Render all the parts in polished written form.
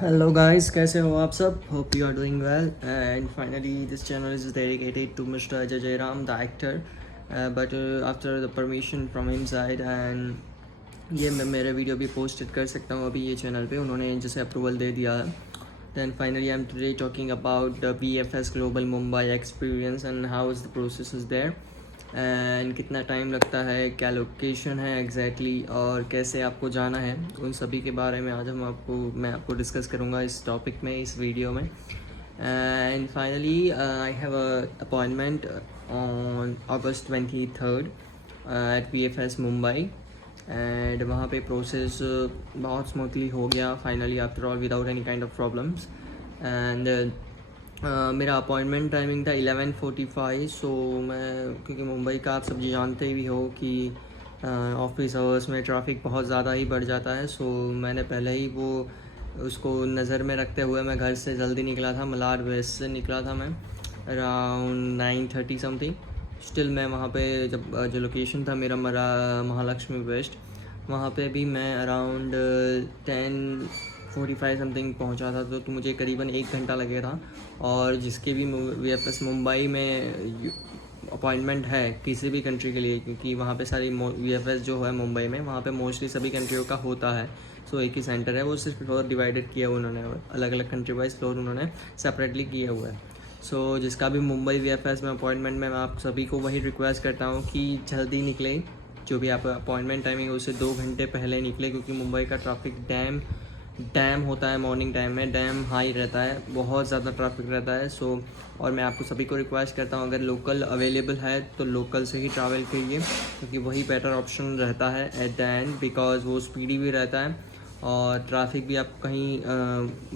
Hello guys, कैसे हो आप सब? Hope you are doing well. And finally, this channel is dedicated to Mr. Ajay Jairam, the actor. But after the permission from his side, and ये मैं मेरे video भी posted कर सकता हूँ अभी ये चैनल पे, उन्होंने जैसे अप्रूवल दे दिया है. Then finally, I'm today talking about the VFS Global Mumbai experience and how is the process is there. And कितना टाइम लगता है, क्या लोकेशन है एग्जैक्टली और कैसे आपको जाना है, उन सभी के बारे में आज मैं आपको डिस्कस करूँगा इस टॉपिक में, इस वीडियो में. And finally I have a appointment on August 23rd at VFS Mumbai. And वहाँ पे प्रोसेस बहुत स्मूथली हो गया finally after all without any kind of problems. And मेरा अपॉइंटमेंट टाइमिंग था 11:45. सो मैं, क्योंकि मुंबई का आप सब जानते ही हो कि ऑफिस आवर्स में ट्रैफिक बहुत ज़्यादा ही बढ़ जाता है. सो मैंने पहले ही वो उसको नज़र में रखते हुए मैं घर से जल्दी निकला था. मलाड वेस्ट से निकला था मैं अराउंड 9:30 समथिंग. स्टिल मैं वहाँ पे जब जो लोकेशन था मेरा महालक्ष्मी वेस्ट, वहाँ पे भी मैं अराउंड 10:45 समथिंग पहुँचा था. तो मुझे करीबन 1 घंटा लगे था. और जिसके भी VFS मुंबई में अपॉइंटमेंट है किसी भी कंट्री के लिए, क्योंकि वहाँ पे सारी VFS जो है मुंबई में, वहाँ पे मोस्टली सभी कंट्रियों का होता है. सो एक ही सेंटर है, वो सिर्फ फ्लोर डिवाइडेड किया उन्होंने, अलग अलग कंट्री वाइज फ्लोर उन्होंने सेपरेटली किया हुआ है. सो जिसका भी मुंबई VFS में अपॉइंटमेंट में, मैं आप सभी को वही रिक्वेस्ट करता हूँ कि जल्दी निकले. जो भी आप अपॉइंटमेंट टाइमिंग है उससे 2 घंटे पहले निकले, क्योंकि मुंबई का ट्रैफिक डैम होता है. मॉर्निंग टाइम में डैम हाई रहता है, बहुत ज़्यादा ट्रैफिक रहता है. सो और मैं आपको सभी को रिक्वेस्ट करता हूँ, अगर लोकल अवेलेबल है तो लोकल से ही ट्रैवल करिए, क्योंकि वही बेटर ऑप्शन रहता है एट द एंड, बिकॉज वो स्पीडी भी रहता है और ट्रैफिक भी आप कहीं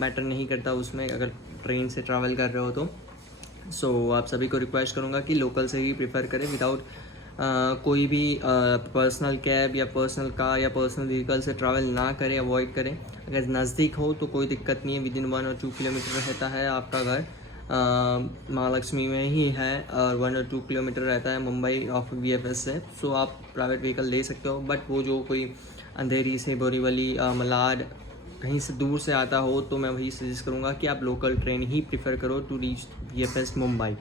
मैटर नहीं करता उसमें, अगर ट्रेन से ट्रैवल कर रहे हो तो. सो आप सभी को रिक्वेस्ट करूँगा कि लोकल से ही प्रेफर करें, विदाउट कोई भी पर्सनल कैब या पर्सनल कार या पर्सनल व्हीकल से ट्रैवल ना करें, अवॉइड करें. अगर नज़दीक हो तो कोई दिक्कत नहीं है, विदिन 1 और 2 किलोमीटर रहता है आपका घर. महालक्ष्मी में ही है और 1 और 2 किलोमीटर रहता है मुंबई ऑफ VFS से. सो आप प्राइवेट व्हीकल ले सकते हो. बट वो जो कोई अंधेरी से बोरीवली मलाड कहीं से दूर से आता हो तो मैं वही सजेस्ट करूँगा कि आप लोकल ट्रेन ही प्रेफर करो टू रीच VFS मुंबई.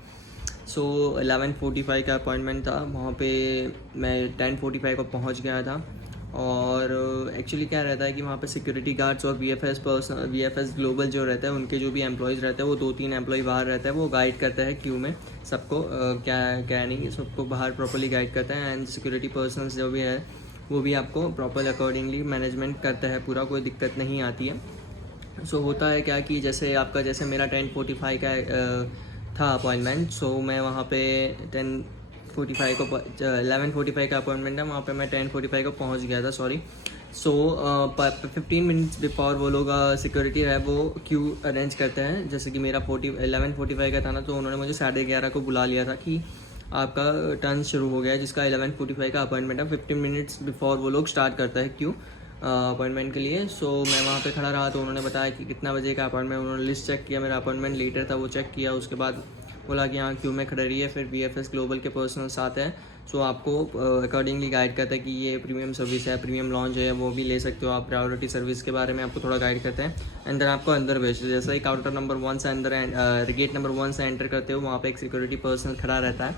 सो 11:45 का अपॉइंटमेंट था. वहाँ पे मैं 10:45 को पहुँच गया था. और एक्चुअली क्या रहता है कि वहाँ पे सिक्योरिटी गार्ड्स और VFS ग्लोबल जो रहता है, उनके जो भी एम्प्लॉयज़ रहते हैं, वो 2-3 एम्प्लॉय बाहर रहते हैं, वो गाइड करते हैं क्यू में सबको, क्या नहीं, सबको बाहर प्रॉपर्ली गाइड करते हैं. एंड सिक्योरिटी पर्सनल्स जो भी है वो भी आपको प्रॉपर अकॉर्डिंगली मैनेजमेंट करता है पूरा, कोई दिक्कत नहीं आती है. सो होता है क्या कि जैसे मेरा 10:45 का था अपॉइंटमेंट. सो मैं वहाँ पे 11:45 का अपॉइंटमेंट है, वहाँ पे मैं 10:45 को पहुँच गया था. सॉरी. सो 15 मिनट्स बिफोर वो लोग सिक्योरिटी है वो क्यू अरेंज करते हैं. जैसे कि मेरा 11:45 का था ना, तो उन्होंने मुझे 11:30 को बुला लिया था कि आपका टर्न शुरू हो गया है, जिसका 11:45 का अपॉइंटमेंट है. 15 मिनट्स बिफोर वो लोग स्टार्ट करता है क्यू अपॉइंटमेंट के लिए. सो मैं वहाँ पे खड़ा रहा तो उन्होंने बताया कि कितना बजे का अपॉइंटमेंट. उन्होंने लिस्ट चेक किया, मेरा अपॉइंटमेंट लेटर था वो चेक किया, उसके बाद बोला कि यहाँ क्यू में खड़े रही है. फिर VFS ग्लोबल के पर्सनल्स आते हैं. सो आपको अकॉर्डिंगली गाइड करता है कि ये प्रीमियम सर्विस है, प्रीमियम लॉन्च है, वो भी ले सकते हो आप. प्रायोरिटी सर्विस के बारे में आपको थोड़ा गाइड करते हैं. एंड देन आपको अंदर भेजते हैं. जैसे ही काउंटर नंबर 1 से अंदर गेट नंबर 1 से एंटर करते हो, वहाँ पे एक सिक्योरिटी पर्सनल खड़ा रहता है.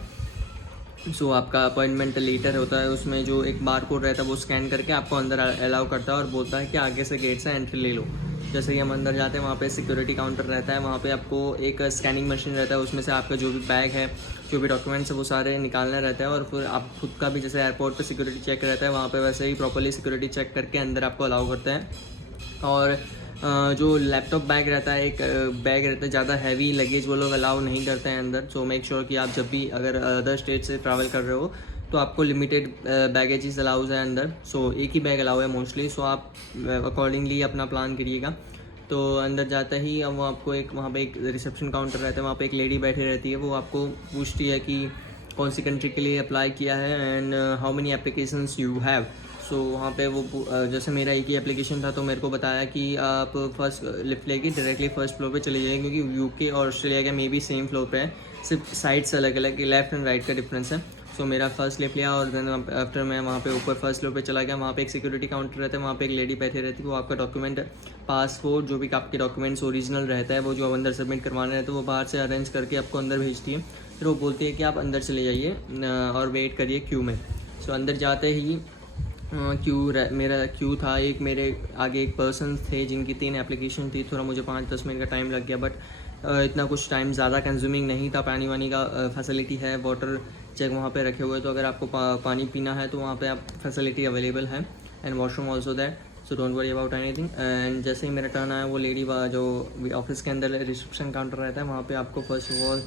सो आपका अपॉइंटमेंट लीटर होता है, उसमें जो एक बार कोड रहता है वो स्कैन करके आपको अंदर अलाउ करता है और बोलता है कि आगे से गेट से एंट्री ले लो. जैसे ही हम अंदर जाते हैं, वहाँ पे सिक्योरिटी काउंटर रहता है, वहाँ पे आपको एक स्कैनिंग मशीन रहता है, उसमें से आपका जो भी बैग है, जो भी डॉक्यूमेंट्स है, वो सारे निकालना रहता है. और फिर आप खुद का भी जैसे एयरपोर्ट पे सिक्योरिटी चेक रहता है, वहाँ पे वैसे ही प्रॉपर्ली सिक्योरिटी चेक करके अंदर आपको अलाउ करते हैं. और जो लैपटॉप बैग रहता है, एक बैग रहता है ज़्यादा हैवी लगेज, वो लोग अलाउ नहीं करते हैं अंदर. सो मेक श्योर कि आप जब भी अगर अदर स्टेट से ट्रैवल कर रहे हो तो आपको लिमिटेड बैगेजेस अलाउज है अंदर. सो एक ही बैग अलाउ है मोस्टली. सो आप अकॉर्डिंगली अपना प्लान करिएगा. तो अंदर जाते ही अब वो आपको वहाँ पे एक रिसेप्शन काउंटर रहता है, वहाँ पे एक लेडी बैठी रहती है, वो आपको पूछती है कि कौन सी कंट्री के लिए अप्लाई किया है and how many applications you have. So वहाँ पे वो जैसे मेरा एक ही एप्लीकेशन था तो मेरे को बताया कि आप फर्स्ट लिफ्ट लेके डायरेक्टली फर्स्ट फ्लोर पे चले जाइए, क्योंकि UK और ऑस्ट्रेलिया का मे बी सेम फ्लोर पे है, सिर्फ साइड्स अलग अलग, लेफ्ट एंड राइट का डिफरेंस है. सो मेरा फर्स्ट स्लिप लिया और देन आफ्टर मैं वहाँ पे ऊपर फर्स्ट फ्लोर पे चला गया। वहाँ पे एक सिक्योरिटी काउंटर रहता है, वहाँ पे एक लेडी बैठी रहती है, वो आपका डॉक्यूमेंट, पासपोर्ट, जो भी आपके डॉक्यूमेंट्स ओरिजिनल रहता है वो जो अंदर सबमिट करवाने रहते हैं वो बाहर से अरेंज करके आपको अंदर भेजती है। फिर वो बोलती है कि आप अंदर चले जाइए और वेट करिए क्यू में। सो अंदर जाते ही मेरा क्यू था, एक मेरे आगे एक पर्सन थे जिनकी 3 एप्लीकेशन थी। थोड़ा मुझे 5-10 मिनट का टाइम लग गया, बट इतना कुछ टाइम ज़्यादा कंज्यूमिंग नहीं था। पानी वानी का फैसिलिटी है, वाटर जग वहाँ पे रखे हुए, तो अगर आपको पानी पीना है तो वहाँ पे आप फैसिलिटी अवेलेबल है, and washroom also that, so don't worry about anything. And जैसे ही मेरा टर्न आया, वो लेडी जो ऑफिस के अंदर रिसेप्शन काउंटर रहता है, वहाँ पे आपको फर्स्ट ऑफ ऑल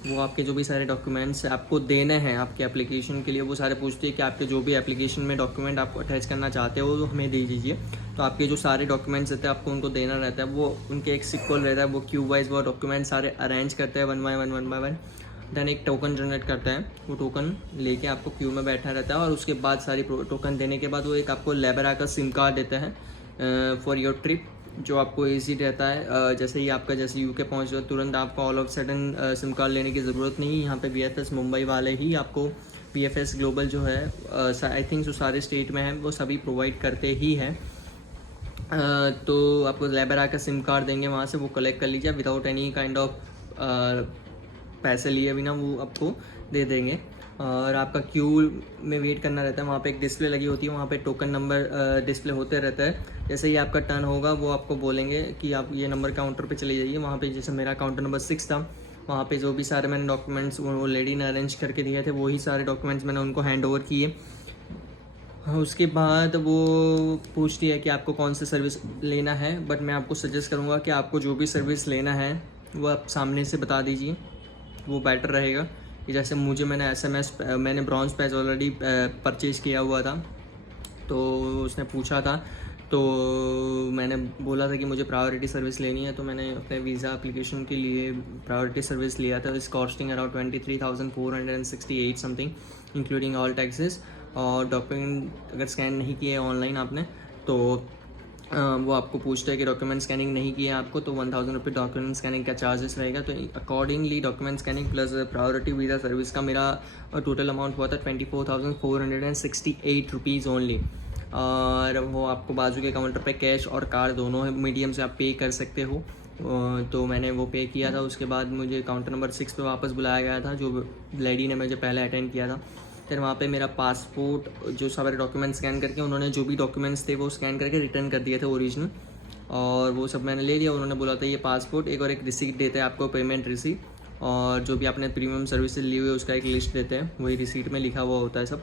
वो आपके जो भी सारे डॉक्यूमेंट्स आपको देने हैं आपके एप्लीकेशन के लिए, वो सारे पूछते हैं कि आपके जो भी एप्लीकेशन में डॉक्यूमेंट आपको अटैच करना चाहते हो वो हमें दे दीजिए। तो आपके जो सारे डॉक्यूमेंट्स रहते हैं आपको उनको देना रहता है, वो उनके एक सिक्वल रहता है, वो क्यू वाइज वो डॉक्यूमेंट सारे अरेंज करते हैं 1 बाय 1 देन एक टोकन जनरेट करता है, वो टोकन लेके आपको क्यू में बैठना रहता है, और उसके बाद सारी टोकन देने के बाद वो एक आपको लेबरा का सिम कार्ड देता है फॉर योर ट्रिप, जो आपको ईजी रहता है। जैसे ही आपका जैसे यूके पहुँच जाओ तुरंत आपको all of sudden SIM card लेने की ज़रूरत नहीं है। यहाँ पे VFS मुंबई वाले ही आपको VFS ग्लोबल जो है आई थिंक जो सारे स्टेट में है वो सभी प्रोवाइड करते ही हैं। तो आपको लेबरा का सिम कार्ड देंगे, वहाँ से वो कलेक्ट कर लीजिए विदाउट एनी काइंड ऑफ पैसे लिए बिना वो आपको दे देंगे। और आपका क्यू में वेट करना रहता है, वहाँ पे एक डिस्प्ले लगी होती है, वहाँ पे टोकन नंबर डिस्प्ले होते रहता है। जैसे ही आपका टर्न होगा वो आपको बोलेंगे कि आप ये नंबर काउंटर पे चले जाइए। वहाँ पे जैसे मेरा काउंटर नंबर 6 था, वहाँ पे जो भी सारे मैंने डॉक्यूमेंट्स वो लेडी ने अरेंज करके दिए थे वही सारे डॉक्यूमेंट्स मैंने उनको हैंड ओवर किए। उसके बाद वो पूछती है कि आपको कौन सा सर्विस लेना है, बट मैं आपको सजेस्ट करूँगा कि आपको जो भी सर्विस लेना है वो आप सामने से बता दीजिए, वो बेटर रहेगा। कि जैसे मैंने ब्रॉन्ज पैच ऑलरेडी परचेज़ किया हुआ था, तो उसने पूछा था, तो मैंने बोला था कि मुझे प्रायोरिटी सर्विस लेनी है, तो मैंने अपने वीज़ा एप्लीकेशन के लिए प्रायोरिटी सर्विस लिया था। इस costing around 23,468 something including all taxes. और डॉक्यूमेंट अगर स्कैन नहीं किए ऑनलाइन आपने तो वो आपको पूछता है कि डॉक्यूमेंट स्कैनिंग नहीं किया आपको तो 1000 रुपये डॉक्यूमेंट स्कैनिंग का चार्जेस रहेगा। तो accordingly document scanning plus priority visa service का मेरा टोटल अमाउंट हुआ था 24,468 रुपीज़ ओनली। और वो आपको बाजू के काउंटर पे कैश और कार्ड दोनों मीडियम से आप पे कर सकते हो। तो मैंने वो पे किया था। उसके बाद मुझे काउंटर नंबर 6 पे वापस बुलाया गया था, जो लेडी ने मुझे पहले अटेंड किया था। फिर वहाँ पे मेरा पासपोर्ट जो सारे डॉक्यूमेंट स्कैन करके उन्होंने जो भी डॉक्यूमेंट्स थे वो स्कैन करके रिटर्न कर दिए थे ओरिजिनल, और वो सब मैंने ले लिया। उन्होंने बोला था ये पासपोर्ट एक और एक रिसीट देते हैं आपको, पेमेंट रिसीट, और जो भी आपने प्रीमियम सर्विसेज ली हुई है उसका एक लिस्ट देते हैं, वही रिसीट में लिखा हुआ होता है सब।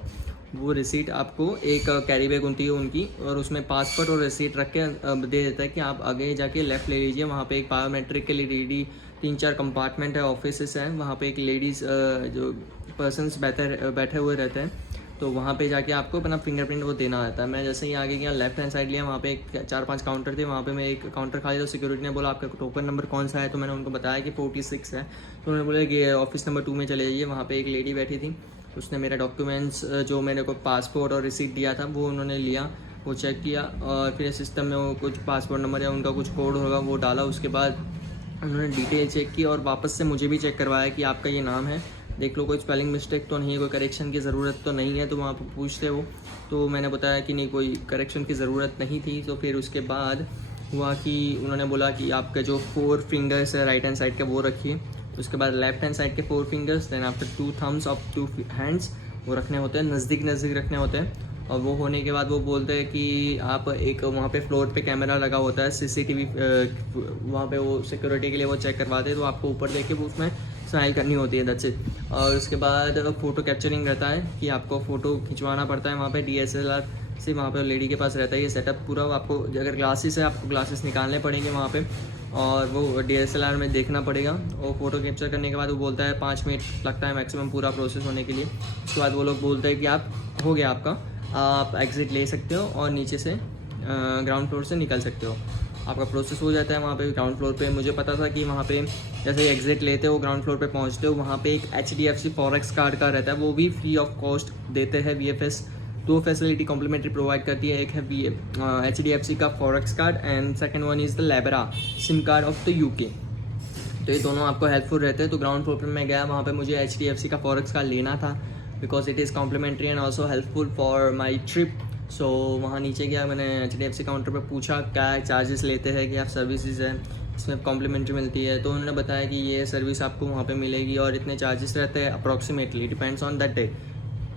वो रिसीट आपको एक कैरी बैग होती है उनकी, और उसमें पासपोर्ट और रिसीट रख के दे देता है कि आप आगे जाके लेफ़्ट ले लीजिए। वहाँ पे एक बायोमेट्रिक के लिए रेडी 3-4 कंपार्टमेंट है, ऑफिस हैं, वहाँ पे एक लेडीज़ जो पर्सन्स बैठे हुए रहते हैं, तो वहाँ पे जाके आपको अपना फिंगरप्रिंट वो देना रहता है। मैं जैसे ही आगे गया लेफ्ट हैंड साइड लिया, वहाँ पे एक 4-5 काउंटर थे, वहाँ पे मैं एक काउंटर खाली था। सिक्योरिटी ने बोला आपका टोकन नंबर कौन सा है, तो मैंने उनको बताया कि 46 है। तो उन्होंने बोला कि ऑफिस नंबर 2 में चले जाइए। वहाँ पे एक लेडी बैठी थी, उसने मेरा डॉक्यूमेंट्स जो मेरे को पासपोर्ट और रिसीट दिया था वो उन्होंने लिया, वो चेक किया, और फिर सिस्टम में वो कुछ पासपोर्ट नंबर या उनका कुछ कोड होगा वो डाला। उसके बाद उन्होंने डिटेल चेक की और वापस से मुझे भी चेक करवाया कि आपका ये नाम है, देख लो कोई स्पेलिंग मिस्टेक तो नहीं है, कोई करेक्शन की ज़रूरत तो नहीं है। तो वहाँ पर पूछते हो, तो मैंने बताया कि नहीं कोई करेक्शन की ज़रूरत नहीं थी। तो फिर उसके बाद हुआ कि उन्होंने बोला कि आपके जो 4 फिंगर्स है राइट हैंड साइड के वो रखिए, उसके बाद लेफ्ट हैंड साइड के 4 fingers, then after 2 thumbs of 2 hands वो रखने होते हैं, नज़दीक रखने होते हैं। और वो होने के बाद वो बोलते हैं कि आप एक वहाँ पे फ्लोर पे कैमरा लगा होता है, CCTV, वहाँ पे वो सिक्योरिटी के लिए वो चेक करवाते हैं, तो आपको ऊपर देख के वो उसमें स्माइल करनी होती है, दैट्स इट। और उसके बाद फ़ोटो कैप्चरिंग रहता है कि आपको फ़ोटो खिंचवाना पड़ता है वहाँ पे DSLR से, वहाँ पे लेडी के पास रहता है ये सेटअप पूरा। आपको अगर ग्लासेस है आपको ग्लासेस निकालने पड़ेंगे वहाँ पे, और वो DSLR में देखना पड़ेगा। और फ़ोटो कैप्चर करने के बाद वो बोलता है 5 मिनट लगता है मैक्सिमम पूरा प्रोसेस होने के लिए। उसके बाद वो लोग बोलते हैं कि आप हो गया आपका, आप एग्ज़िट ले सकते हो और नीचे से ग्राउंड फ्लोर से निकल सकते हो। आपका प्रोसेस हो जाता है वहाँ पे ग्राउंड फ्लोर पे। मुझे पता था कि वहाँ पे जैसे ही एग्ज़िट लेते हो ग्राउंड फ्लोर पे पहुँचते हो, वहाँ पे एक HDFC फॉरेक्स कार्ड का रहता है, वो भी फ्री ऑफ कॉस्ट देते हैं VFS। 2 फैसिलिटी कॉम्प्लीमेंट्री प्रोवाइड करती है, एक है HDFC का forex card and second one is the Lebara sim card of the UK। तो ये दोनों आपको हेल्पफुल रहते हैं। तो ग्राउंड फ्लोर पर मैं गया, वहाँ पे मुझे HDFC का फॉरेक्स कार्ड लेना था। Because it is complimentary and also helpful for my trip. So वहाँ नीचे गया, मैंने HDFC काउंटर पर पूछा क्या चार्जेस लेते हैं, क्या सर्विसेज है इसमें कॉम्प्लीमेंट्री मिलती है। तो उन्होंने बताया कि ये सर्विस आपको वहाँ पे मिलेगी और इतने चार्जेस रहते हैं approximately, depends on that day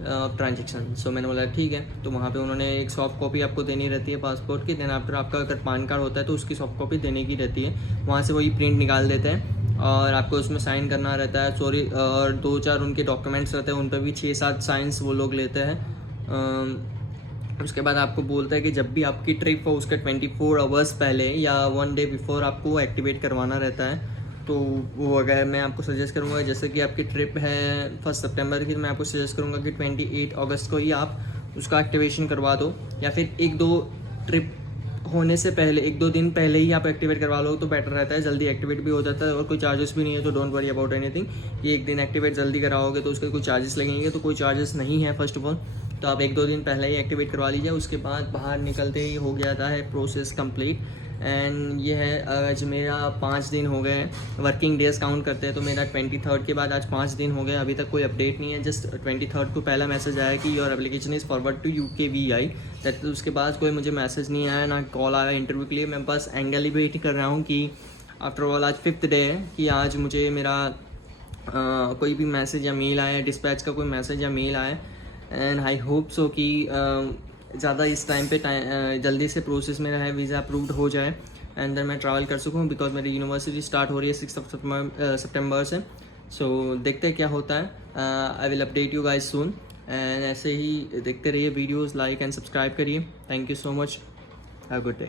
transaction. So मैंने बोला ठीक है। तो वहाँ पे उन्होंने एक सॉफ्ट कॉपी आपको देनी रहती है पासपोर्ट की, देन आफ्टर आपका अगर पान कार्ड होता है तो उसकी सॉफ्ट कॉपी देने की रहती है, वहाँ से वही प्रिंट निकाल देते हैं और आपको उसमें साइन करना रहता है। सॉरी, और 2-4 उनके डॉक्यूमेंट्स रहते हैं, उन पर भी 6-7 साइंस वो लोग लेते हैं। उसके बाद आपको बोलता है कि जब भी आपकी ट्रिप हो उसके 24 आवर्स पहले या 1 डे बिफोर आपको एक्टिवेट करवाना रहता है। तो वो अगर मैं आपको सजेस्ट करूँगा, जैसे कि आपकी ट्रिप है 1 सितंबर की, तो मैं आपको सजेस्ट करूँगा कि 28 अगस्त को ही आप उसका एक्टिवेशन करवा दो, या फिर 1-2 ट्रिप होने से पहले 1-2 दिन पहले ही आप एक्टिवेट करवा लो तो बेटर रहता है, जल्दी एक्टिवेट भी हो जाता है और कोई चार्जेस भी नहीं है। तो डोंट वरी अबाउट एनीथिंग, ये एक दिन एक्टिवेट जल्दी कराओगे तो उसके कोई चार्जेस लगेंगे, तो कोई चार्जेस नहीं है फर्स्ट ऑफ ऑल। तो आप 1-2 दिन पहले ही एक्टिवेट करवा लीजिए। उसके बाद बाहर निकलते ही हो गया था है प्रोसेस कंप्लीट। एंड ये है, आज मेरा 5 दिन हो गए वर्किंग डेज काउंट करते हैं तो मेरा 23rd के बाद आज 5 दिन हो गए, अभी तक कोई अपडेट नहीं है। जस्ट 23rd को पहला मैसेज आया कि your application is forward to UKVI, that उसके बाद कोई मुझे मैसेज नहीं आया, ना कॉल आया इंटरव्यू के लिए। मैं बस एंगली वेट कर रहा हूँ कि आफ्टर ऑल आज 5th डे है कि आज मुझे मेरा कोई भी मैसेज या मेल आया, डिस्पैच का कोई मैसेज या मेल आया। एंड आई होप सो कि ज़्यादा इस टाइम पे जल्दी से प्रोसेस मेरा है वीज़ा अप्रूव्ड हो जाए एंड देन मैं ट्रैवल कर सकूँ, बिकॉज मेरी यूनिवर्सिटी स्टार्ट हो रही है 6 सितंबर से। सो देखते हैं क्या होता है। I will update you guys soon. And ऐसे ही देखते रहिए वीडियोज़, लाइक एंड सब्सक्राइब करिए। Thank you so much, have a good day.